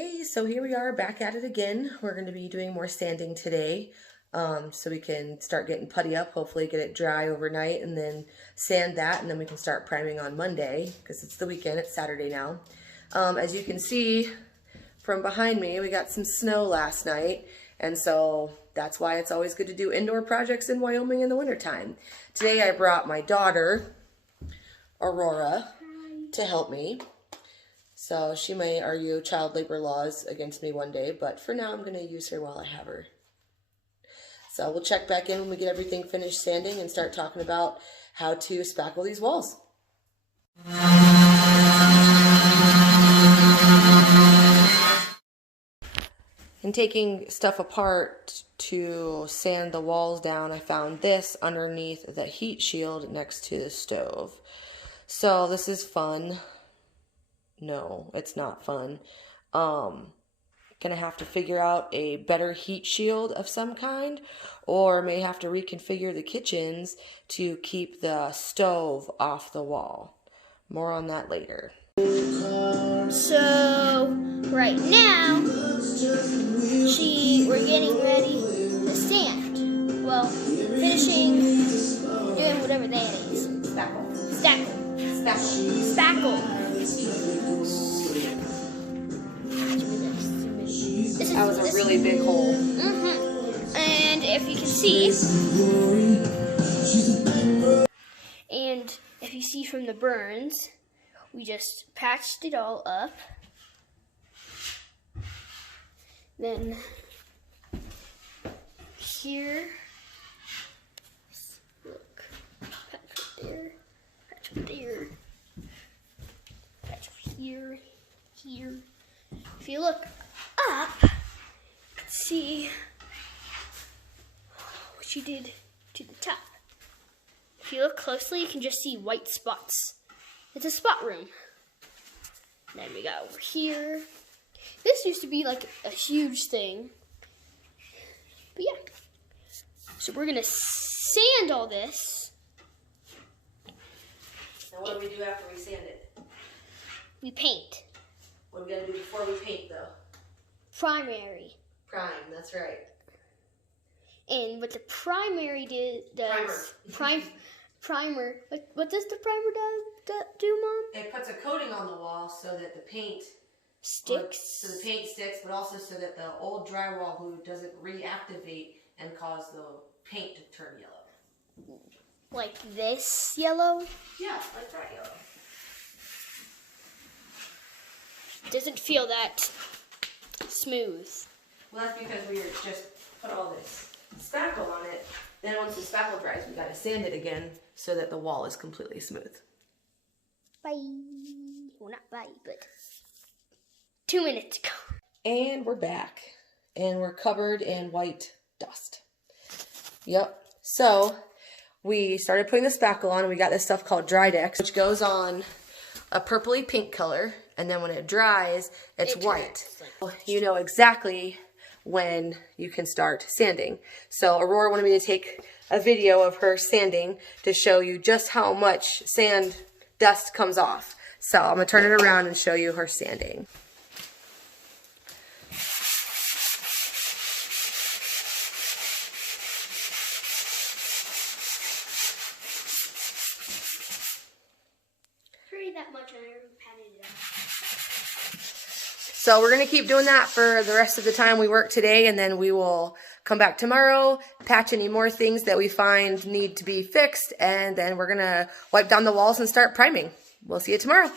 Hey, so here we are back at it again. We're going to be doing more sanding today, so we can start getting putty up, hopefully get it dry overnight, and then sand that, and then we can start priming on Monday, because it's the weekend, it's Saturday now. As you can see from behind me, we got some snow last night, and so that's why it's always good to do indoor projects in Wyoming in the wintertime. Today I brought my daughter, Aurora, to help me. So she may argue child labor laws against me one day, but for now I'm going to use her while I have her. So we'll check back in when we get everything finished sanding and start talking about how to spackle these walls. In taking stuff apart to sand the walls down, I found this underneath the heat shield next to the stove. So this is fun. No, it's not fun. Gonna have to figure out a better heat shield of some kind, or may have to reconfigure the kitchens to keep the stove off the wall. More on that later. So right now we're getting ready to sand. Well, finishing doing whatever that is. Spackle. That was a really big hole. And if you can see, from the burns, we just patched it all up. Then here, look, patch right there, patch right there, patch here, here. If you look up, you can see what she did to the top. If you look closely, you can just see white spots. It's a spot room. Then we got over here. This used to be like a huge thing. But yeah. So we're gonna sand all this. Now what do we do after we sand it? We paint. What are we gonna do before we paint though? Primary. Prime, that's right. And what the primary does... Primer. What does the primer do, Mom? It puts a coating on the wall so that the paint sticks. So the paint sticks, but also so that the old drywall glue doesn't reactivate and cause the paint to turn yellow. Like this yellow? Yeah, like that yellow. Doesn't feel that smooth. Well, that's because we just put all this spackle on it. Then once the spackle dries, we gotta sand it again so that the wall is completely smooth. Bye. Well, not bye, but 2 minutes ago. And we're back. And we're covered in white dust. Yep. So we started putting the spackle on, and we got this stuff called Drydex, which goes on a purpley pink color, and then when it dries, it's white. You know exactly when you can start sanding. So Aurora wanted me to take a video of her sanding to show you just how much sand dust comes off. So I'm gonna turn it around and show you her sanding. Hurry that much and I patted it up. So we're going to keep doing that for the rest of the time we work today, and then we will come back tomorrow, patch any more things that we find need to be fixed, and then we're going to wipe down the walls and start priming. We'll see you tomorrow.